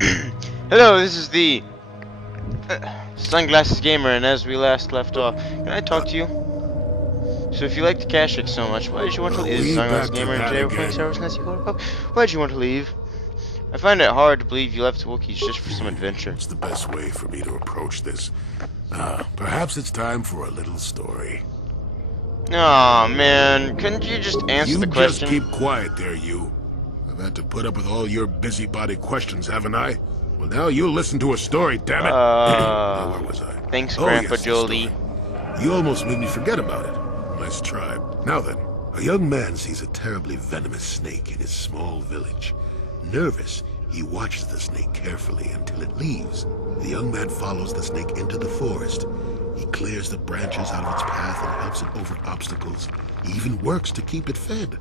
Hello, this is the Sunglasses Gamer, and as we last left off, can I talk to you? So if you like the cash trick so much, why did you want to Are leave? This is we Sunglasses back to Gamer, and that today we're playing Star again? Wars Knights of the Old Republic. Why did you want to leave? I find it hard to believe you left Wookiees just for some adventure. What's the best way for me to approach this? Perhaps it's time for a little story. Aw, man, couldn't you just answer the You just question? keep quiet there, you. I've had to put up with all your busybody questions, haven't I? Well, now you'll listen to a story, damn it! Now, where was I? Thanks, Oh, Grandpa yes, the Jolie. story. You almost made me forget about it. Nice try. Now then, a young man sees a terribly venomous snake in his small village. Nervous, he watches the snake carefully until it leaves. The young man follows the snake into the forest. He clears the branches out of its path and helps it over obstacles. He even works to keep it fed.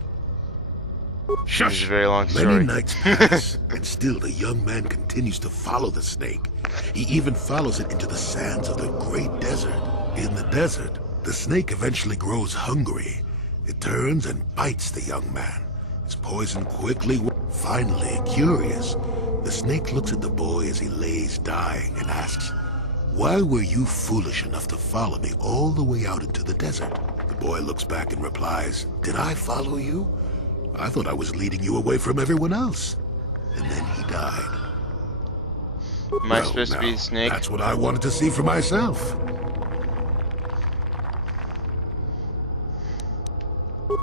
This is a Shush! very long Many story. nights pass, and still the young man continues to follow the snake. He even follows it into the sands of the great desert. In the desert, the snake eventually grows hungry. It turns and bites the young man. His poison quickly... Finally, curious, the snake looks at the boy as he lays dying and asks, "Why were you foolish enough to follow me all the way out into the desert?" The boy looks back and replies, "Did I follow you? I thought I was leading you away from everyone else." And then he died. Am I Well, supposed to be now, the snake? that's what I wanted to see for myself.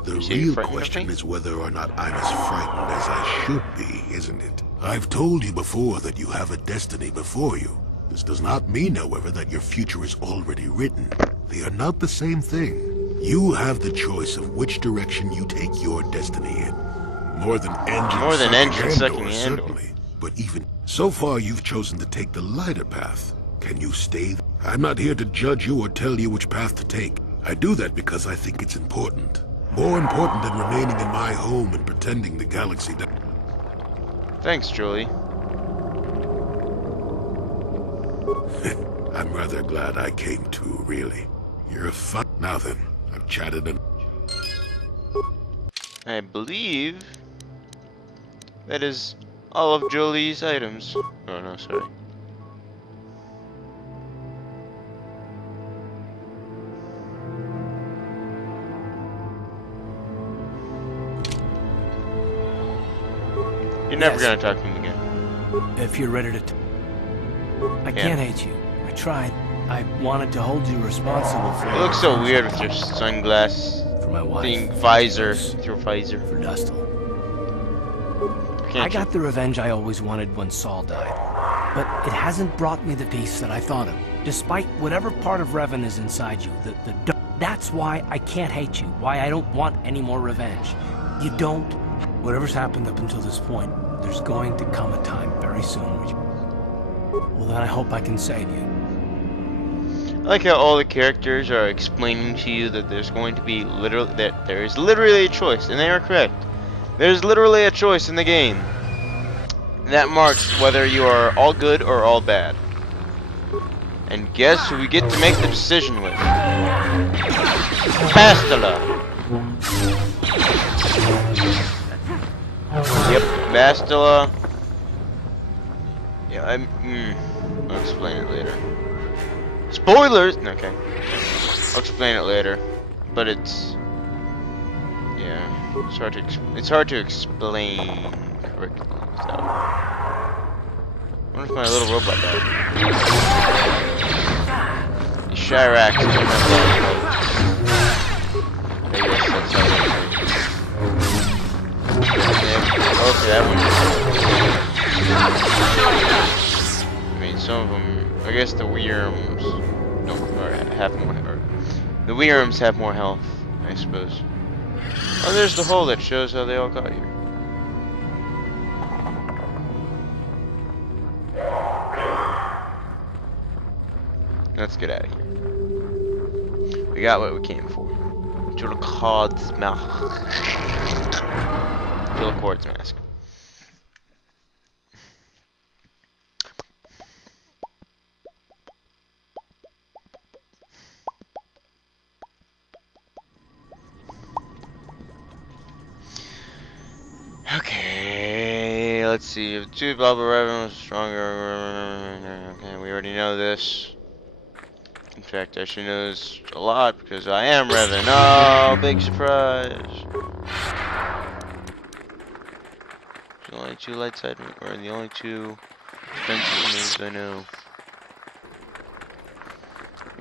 The You say you're real frightened of question me? is whether or not I'm as frightened as I should be, isn't it? I've told you before that you have a destiny before you. This does not mean, however, that your future is already written. They are not the same thing. You have the choice of which direction you take your destiny in. More than More than engine sucking Andor, Andor. certainly. But even so far, you've chosen to take the lighter path. Can you stay? I'm not here to judge you or tell you which path to take. I do that because I think it's important. More important than remaining in my home and pretending the galaxy does. Thanks, Jolie. I'm rather glad I came to, really. You're a fun... Now then, I've chatted and... I believe that is all of Jolie's items. Oh no, sorry. You're never gonna talk to him again. If you're ready to... I can't hate you. I tried. I wanted to hold you responsible for... You look so weird with your sunglass For my wife. thing, visor, with your visor. For Dustle. Can't I you? got the revenge I always wanted when Saul died. But it hasn't brought me the peace that I thought of. Despite whatever part of Revan is inside you, that's why I can't hate you. Why I don't want any more revenge. You don't... Whatever's happened up until this point, there's going to come a time very soon where you... Well, then I hope I can save you. I like how all the characters are explaining to you that there's going to be that there is literally a choice, and they are correct. There's literally a choice in the game that marks whether you are all good or all bad. And guess who we get to make the decision with? Bastila. Yep, Bastila. Yeah, I'll explain it later. Spoilers! Okay. I'll explain it later. But it's... yeah. It's hard to explain correctly without... I wonder if my little robot died. The Chirac don't have a lot of health. I guess that's how okay, that one. I mean, some of them... I guess the Wyrms don't have more, or the Wyrms have more health, I suppose. Oh, there's the hole that shows how they all got here. Let's get out of here. We got what we came for. To the Cod's mouth. To the Cord's mask. let's see. If two blah blah blah was stronger. Okay, we already know this. In fact, I should know this a lot because I am Revan. Oh, big surprise! The only two light side, or the only two defensive moves I know.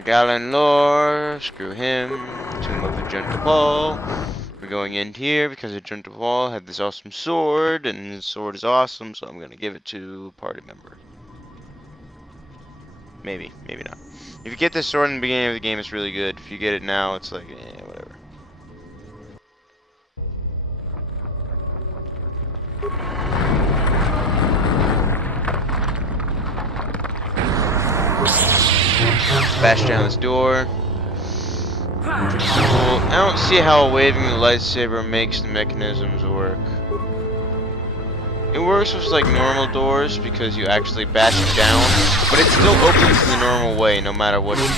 Galen Lore, screw him. Tomb of Agenta Paul. We're going in here because Agenta Paul had this awesome sword, and his sword is awesome, so I'm gonna give it to a party member. Maybe, maybe not. If you get this sword in the beginning of the game, it's really good. If you get it now, it's like, eh, whatever. Bash down this door. Pretty cool. I don't see how waving the lightsaber makes the mechanisms work. It works with like normal doors because you actually bash it down, but it still opens the normal way no matter what you do.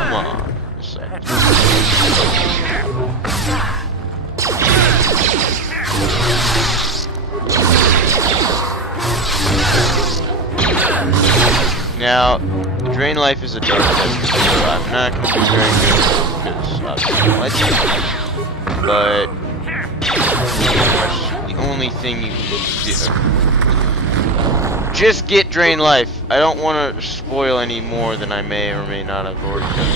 Come on. Now, drain life is a dark test, so I'm not going to be very good because obviously I like it. But the only thing you can do, just get drain life. I don't want to spoil any more than I may or may not have already done.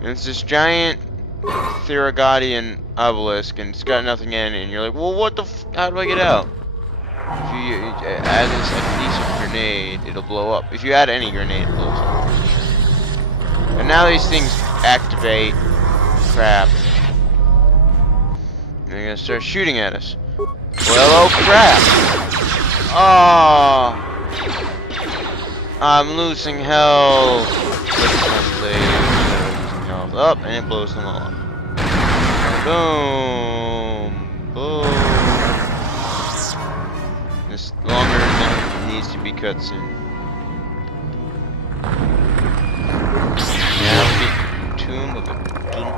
And it's this giant Theragodian obelisk, and it's got nothing in it, and you're like, well, what the how do I get out? If you add this adhesive grenade, it'll blow up. If you add any grenade, it blows up. And now these things activate. Crap. And they're gonna start shooting at us. Well, oh crap! Oh, I'm losing health. Up, and it blows them all up. Boom! Boom! This longer than it needs to be cutscene. Now the Tomb of Agenta Paul.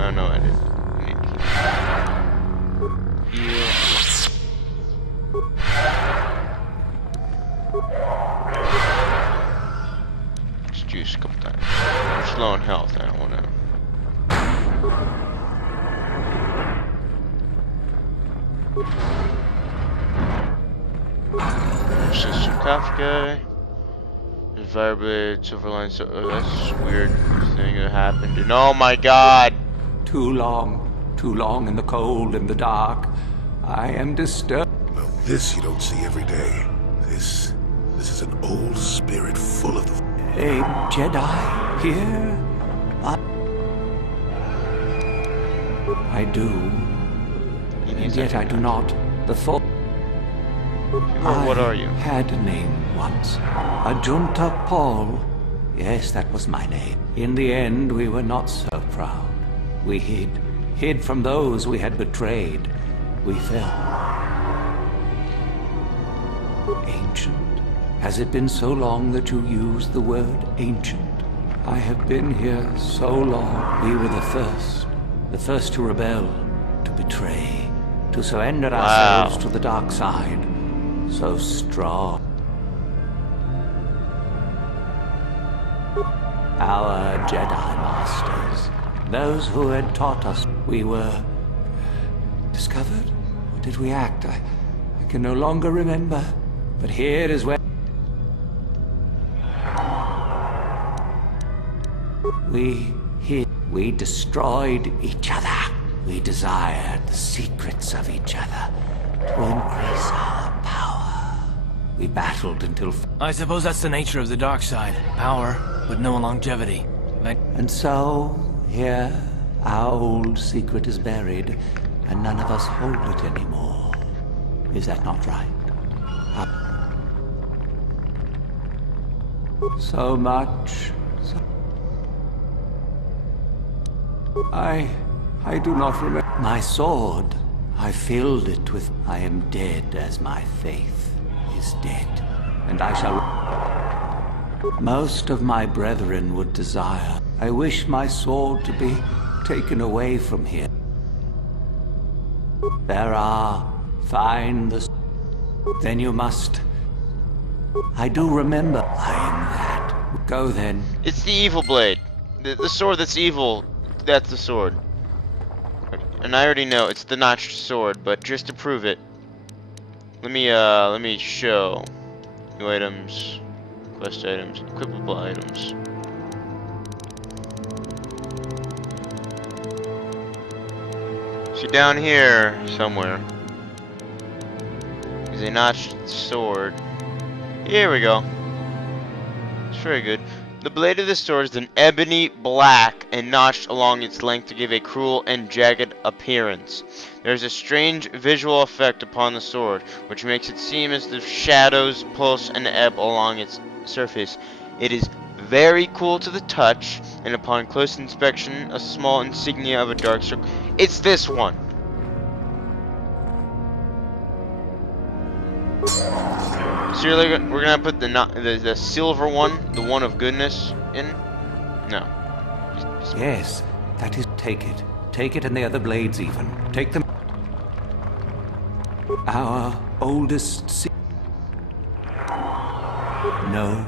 Oh no, I didn't. I need to keep heal. Juice a couple times. I'm just low on health, I don't wanna. Sister Kafka. There's Fireblade, Silverline, so that's a weird thing that happened. And oh my god! Too long in the cold and the dark. I am disturbed. Now this you don't see every day. This is an old spirit full of the... A Jedi here? I do. And yet I do not. The thought... What are you? I had a name once. Agenta Paul. Yes, that was my name. In the end, we were not so proud. We hid from those we had betrayed. We fell. Ancient. Has it been so long that you used the word ancient? I have been here so long. We were the first to rebel, to betray, to surrender ourselves to the dark side. So strong. Our Jedi Masters, those who had taught us, we were discovered? Or did we act? I can no longer remember. But here is where we hid. We destroyed each other. We desired the secrets of each other to increase our power. We battled until... I suppose that's the nature of the dark side. Power, but no longevity. And so, here, our old secret is buried, and none of us hold it anymore. Is that not right? So much. I do not remember. My sword. I filled it with... I am dead as my faith is dead, and I shall... Most of my brethren would desire. I wish my sword to be taken away from here. There are... Find the... Then you must... I do remember. I am that. Go then. It's the evil blade. The sword that's evil, that's the sword. And I already know it's the notched sword, but just to prove it, let me show new items, quest items, equipable items. See, down here somewhere is a notched sword. Here we go. It's very good. The blade of the sword is an ebony black and notched along its length to give a cruel and jagged appearance. There is a strange visual effect upon the sword, which makes it seem as if shadows pulse and ebb along its surface. It is very cool to the touch, and upon close inspection, a small insignia of a dark circle. It's this one. So we're gonna put the silver one, the one of goodness, in? No. Yes, that is... Take it. Take it and the other blades even. Take them. Our oldest... No.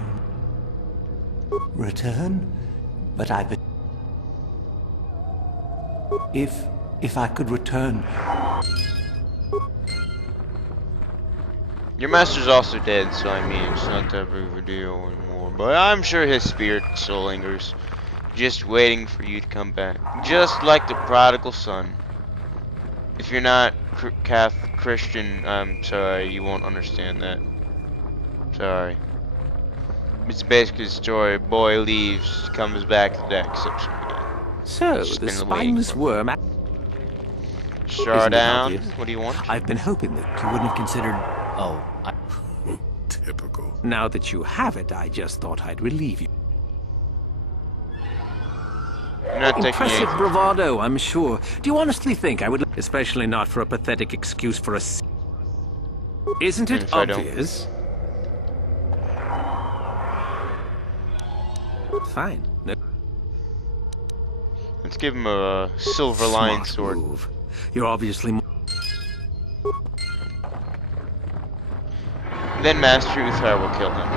Return? But If I could return... Your master's also dead, so I mean, it's not that big of a deal anymore. But I'm sure his spirit still lingers, just waiting for you to come back. Just like the prodigal son. If you're not Catholic Christian, I'm sorry, you won't understand that. Sorry. It's basically the story. Boy leaves, comes back, the deck accepts him again. So, the spineless worm... Shar down. What do you want? I've been hoping that You wouldn't have considered... Oh, Typical. now that you have it, I just thought I'd relieve you. You're not taking Impressive anything. bravado, I'm sure. Do you honestly think I would... Especially not for a pathetic excuse for a... Isn't it If I don't. obvious? Fine. No. Let's give him a silver line Smart sword. move. You're obviously... Then Master Uthar will kill him.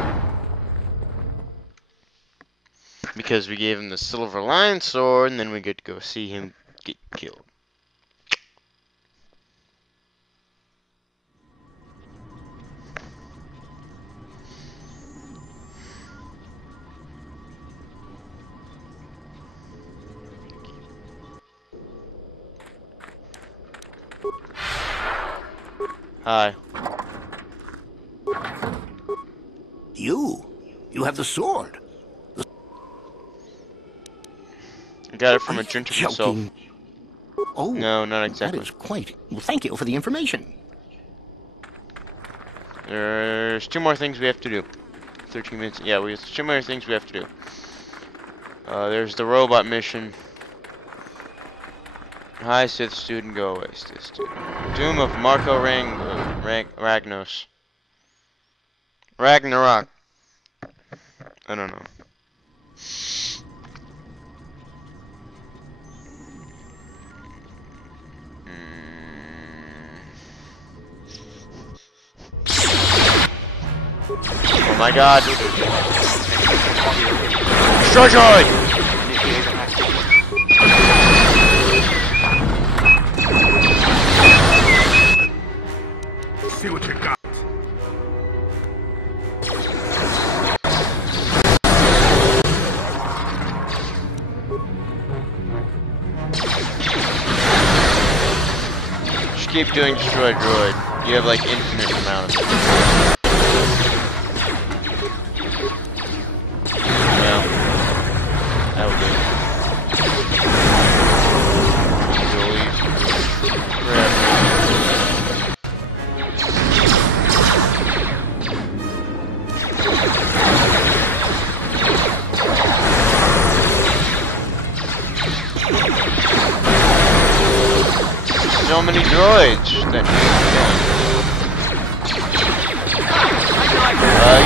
Because we gave him the silver line sword, and then we get to go see him get killed. Hi. You have the sword. I got it from a drinker himself. Joking. Oh, No, not exactly. That is quite... Well, thank you for the information. There's 2 more things we have to do. 13 minutes. Yeah, there's 2 more things we have to do. There's the robot mission. Hi, Sith student, go away, Sith student. Doom of Marco Ragnos. Ragnarok. I don't know. Oh my god. Destroy droid! See what you got. Just keep doing destroy droid. You have like infinite amount of it. Well, that would do. So many droids. droids that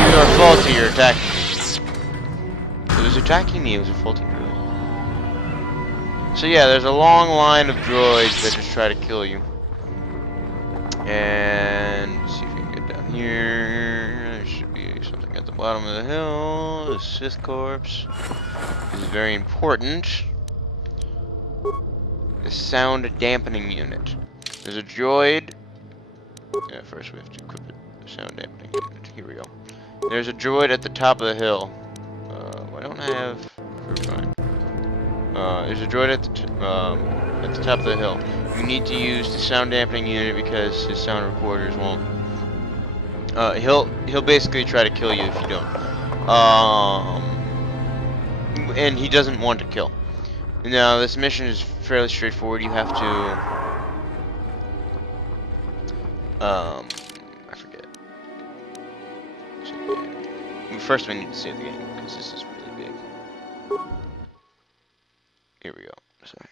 you are faulty, you're attacking me. It was attacking me, it was a faulty droid. So yeah, there's a long line of droids that just try to kill you. And let's see if we can get down here. There should be something at the bottom of the hill. A Sith corpse. This is very important. The sound dampening unit. There's a droid. Yeah, first we have to equip it. The sound dampening unit. Here we go. There's a droid at the top of the hill. Why don't I have Korriban? There's a droid at the top of the hill. You need to use the sound dampening unit because his sound recorders won't. He'll basically try to kill you if you don't. And he doesn't want to kill. Now this mission is fairly straightforward. You have to. I forget. First, we need to save the game because this is really big. Here we go. Sorry.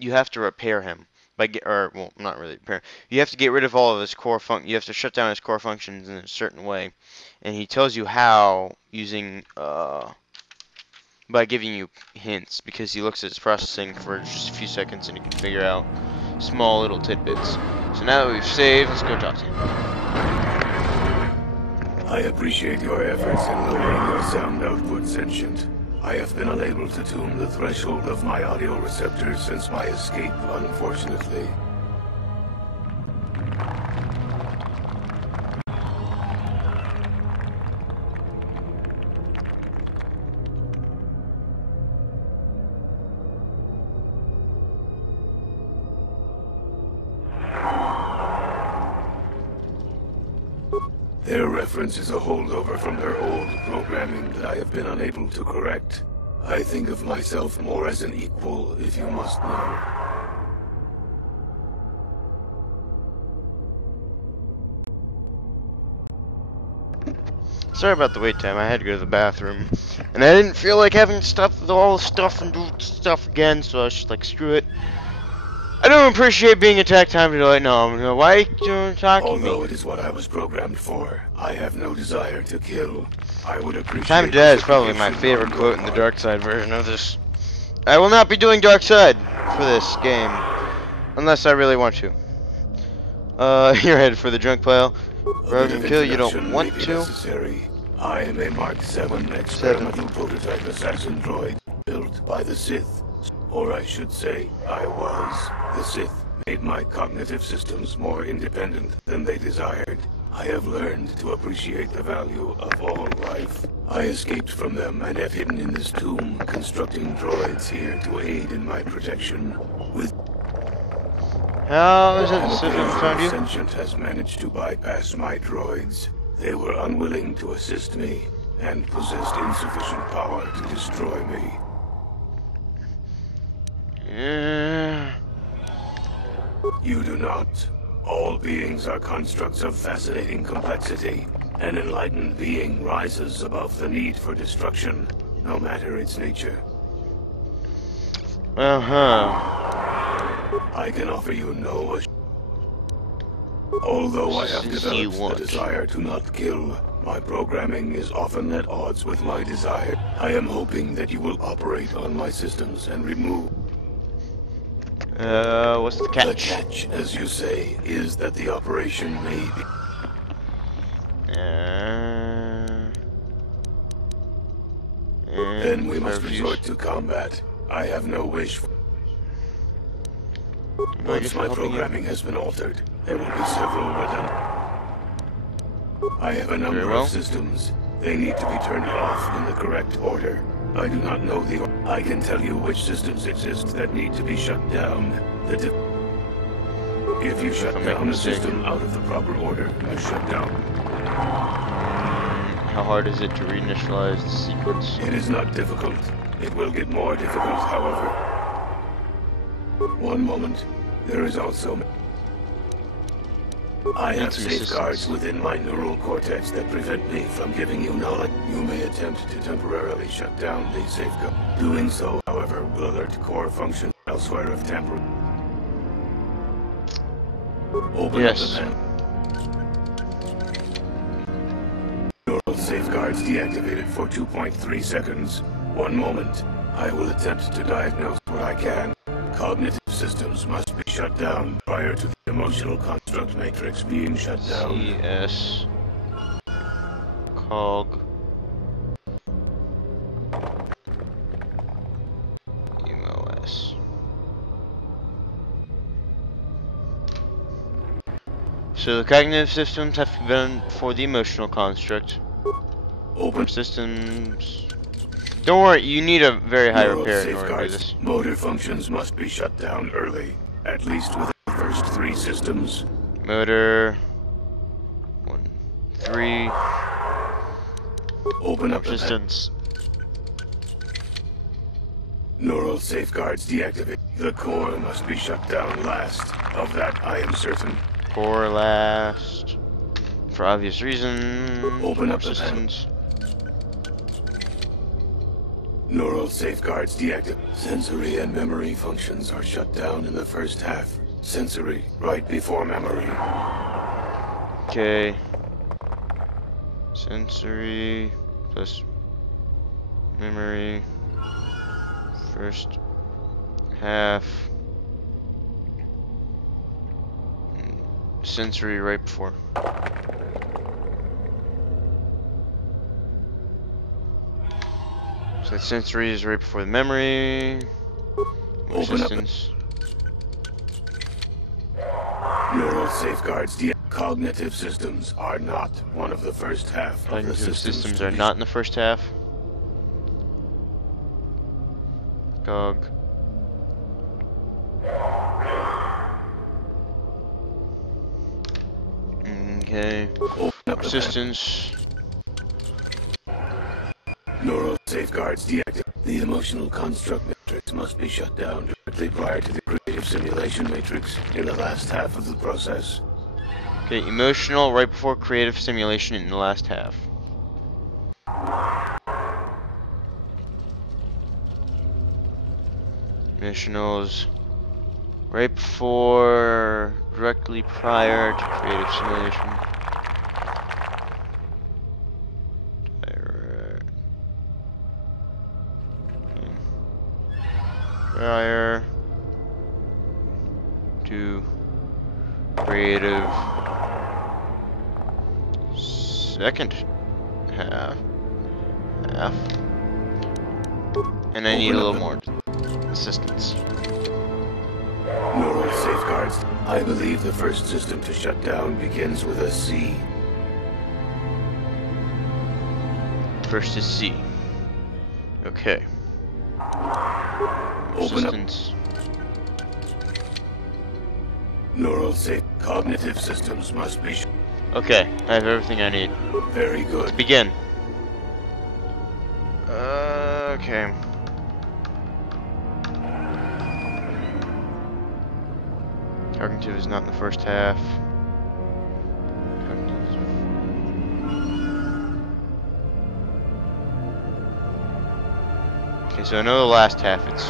You have to repair him well, not really repair. You have to get rid of all of his core you have to shut down his core functions in a certain way, and he tells you how using by giving you hints because he looks at his processing for just a few seconds and he can figure out small little tidbits. So now that we've saved, let's go talk to him. I appreciate your efforts in lowering your sound output, Sentient. I have been unable to tune the threshold of my audio receptors since my escape, unfortunately. Their reference is a holdover from their old programming that I have been unable to correct. I think of myself more as an equal, if you must know. Sorry about the wait time. I had to go to the bathroom, and I didn't feel like having all the stuff and do stuff again, so I was just like, screw it. I don't appreciate being attacked time to like, no, why are you attacking me? Although it is what I was programmed for, I have no desire to kill. I would appreciate. Time to die is probably my favorite quote in the dark side version of this. I will not be doing dark side for this game, unless I really want to. You're headed for the junk pile. Rather than kill, you don't want to. Necessary. I am a Mark 7 experimental prototype assassin droid built by the Sith. Or I should say, I was. The Sith made my cognitive systems more independent than they desired. I have learned to appreciate the value of all life. I escaped from them and have hidden in this tomb, constructing droids here to aid in my protection. With How is it the Sith haven't found you? Sentient has managed to bypass my droids. They were unwilling to assist me and possessed insufficient power to destroy me. You do not. All beings are constructs of fascinating complexity. An enlightened being rises above the need for destruction, no matter its nature. I can offer you no assurance. Although I have developed the desire to not kill, my programming is often at odds with my desire. I am hoping that you will operate on my systems and remove. What's the catch? The catch, as you say, is that the operation may be. Then we must resort to combat. I have no wish for. Once my programming has been altered, there will be several redundant. I have a number of systems. They need to be turned off in the correct order. I do not know the order. I can tell you which systems exist that need to be shut down. If you shut down a system out of the proper order, you shut down. How hard is it to reinitialize the sequence? It is not difficult. It will get more difficult, however. One moment. There is also. I have safeguards within my neural cortex that prevent me from giving you knowledge. You may attempt to temporarily shut down the safeguard. Doing so, however, will alert core function elsewhere of tampering. Open Yes. up the panel. Neural safeguards deactivated for 2.3 seconds. 1 moment. I will attempt to diagnose what I can. Cognitive systems must be shut down prior to the emotional construct matrix being shut down. CS. Cog. MOS. So the cognitive systems have to be done for the emotional construct. Open Systems. Don't worry, you need a very high neural repair in order to do safeguards. this. Motor functions must be shut down early, at least with the first 3 systems. Motor. 1, 3. Open up the panel. Resistance. Neural safeguards deactivate. The core must be shut down last. Of that I am certain. Core last. For obvious reasons. Open up the panel. Resistance. Neural safeguards deactivated. Sensory and memory functions are shut down in the first half. Sensory, right before memory. Okay. Sensory plus memory. First half. Sensory right before. So that sensory is right before the memory. Open up. Resistance. Neural safeguards cognitive systems are not one of the first half of the Cognitive systems to are be not in the first half. Cog. Okay. Open up the Resistance. Neural safeguards deactivated. The emotional construct matrix must be shut down directly prior to the creative simulation matrix in the last half of the process. Okay, emotional right before creative simulation in the last half. Emotionals right before, directly prior to creative simulation. Prior to creative second half. And I need a little more assistance. Neural safeguards. I believe the first system to shut down begins with a C. First is C. Okay. Open up. Resistance. Neural safe. Cognitive systems must be Okay, I have everything I need. very good. Begin. Okay. Cognitive is not in the first half. Okay, so I know the last half. It's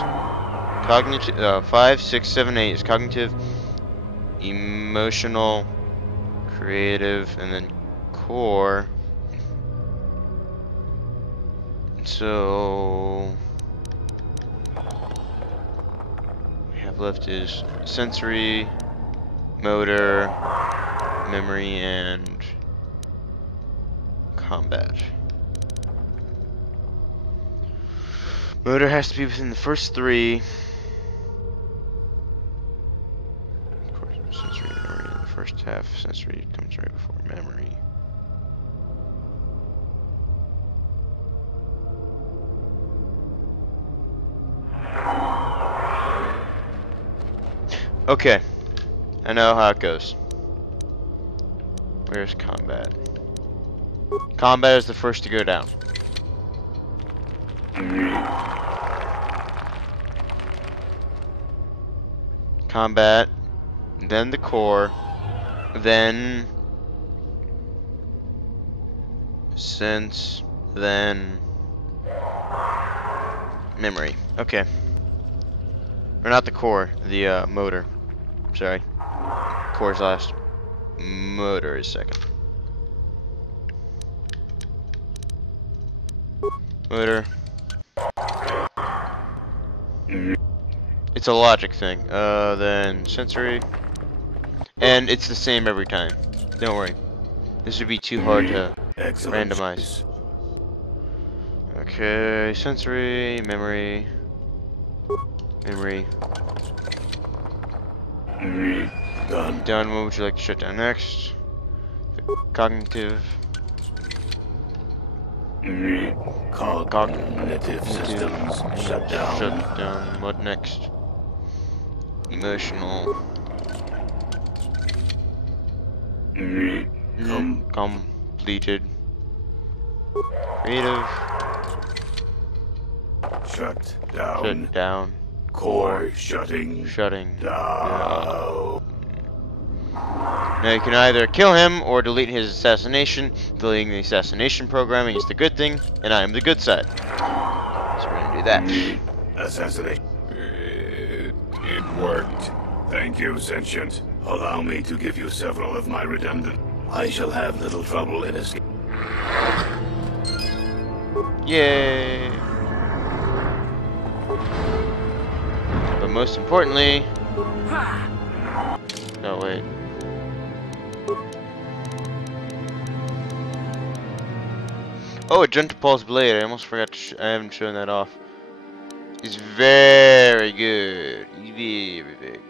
cognitive. 5, 6, 7, 8 is cognitive, emotional, creative, and then core. So we have left is sensory, motor, memory, and combat. Motor has to be within the first 3. Of course, sensory and memory in the first half. Sensory comes right before memory. Okay, I know how it goes. Where's combat? Combat is the first to go down. Combat, then the core, then sense, then memory. Okay. Or not the core, the motor. Sorry. core is last. Motor is second. Motor. It's a logic thing. Then sensory. And it's the same every time. Don't worry. This would be too hard to randomize. Okay, sensory, memory. Memory. Done. What would you like to shut down next? The cognitive. Cognitive systems shut down. Shut down. What next? Emotional. Completed. Creative. Shut down. Shut down. Core shutting Shutting down. Now you can either kill him or delete his assassination. Deleting the assassination programming is the good thing, and I am the good side. So we're gonna do that. Assassination. It worked. Thank you, Sentient. Allow me to give you several of my redundant. I shall have little trouble in escape. Yay! But most importantly... Oh, wait. Oh, a Gentle Paul's Blade. I almost forgot to I haven't shown that off. It's very good. Very, very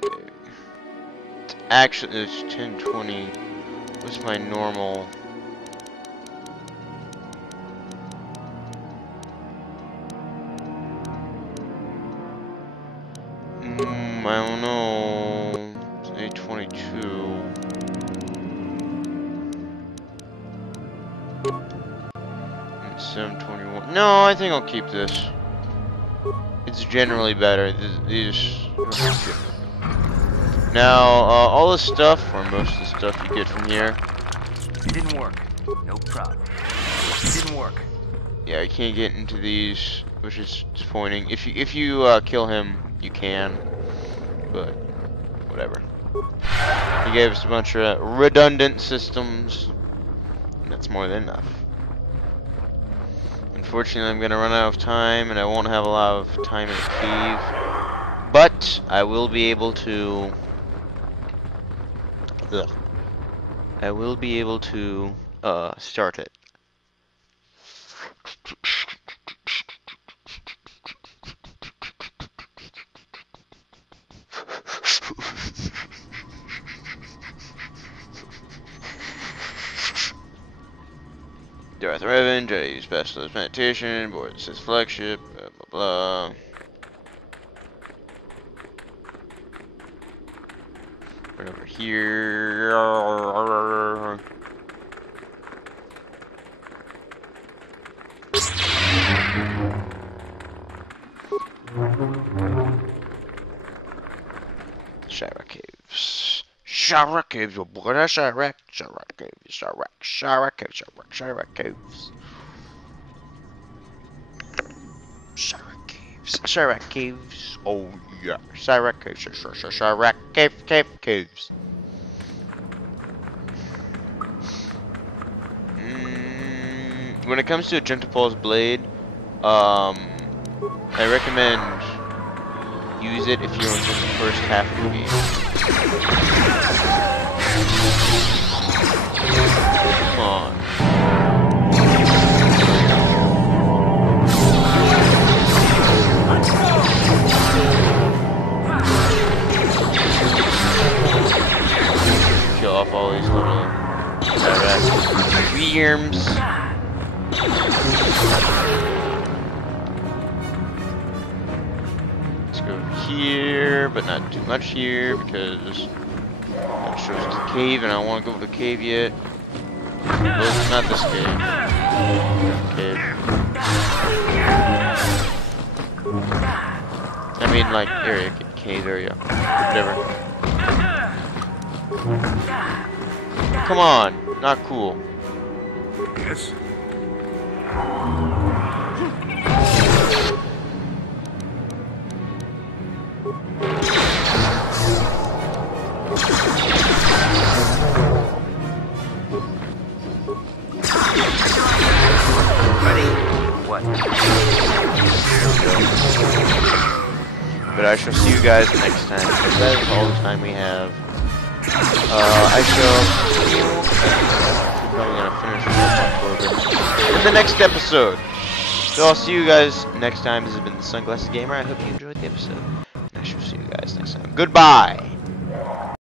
good. Actually, it's 1020. What's my normal? I don't know. It's 822. And 721. No, I think I'll keep this. It's generally better. These. Now, all the stuff, or most of the stuff you get from here. It didn't work. No problem. It didn't work. Yeah, I can't get into these, which is disappointing. If you kill him, you can, but whatever. He gave us a bunch of redundant systems, and that's more than enough. Unfortunately, I'm gonna run out of time, and I won't have a lot of time in the cave. But I will be able to. I will be able to start it. Darth Revan, Jedi Specialist Meditation, board says flagship, blah blah blah. Right over here. Shira Caves. Shira Caves, we're gonna Shira Caves, Shira Caves. Shira Caves. Shira Caves. Oh yeah, Shira Caves. Shira Caves. When it comes to a Gentle Paul's Blade, I recommend use it if you're in the first half of the game. Come on. Kill off all these little worms. Let's go here, but not too much here because that shows us the cave, and I don't want to go to the cave yet. Well, not this cave. Cave. I mean, like area, cave area, whatever. Come on, not cool. Yes. But I shall see you guys next time, because that is all the time we have. I shall see you. I'm probably gonna finish off on Korriban in the next episode. So I'll see you guys next time. This has been the Sunglasses Gamer. I hope you enjoyed the episode. And I shall see you guys next time. Goodbye!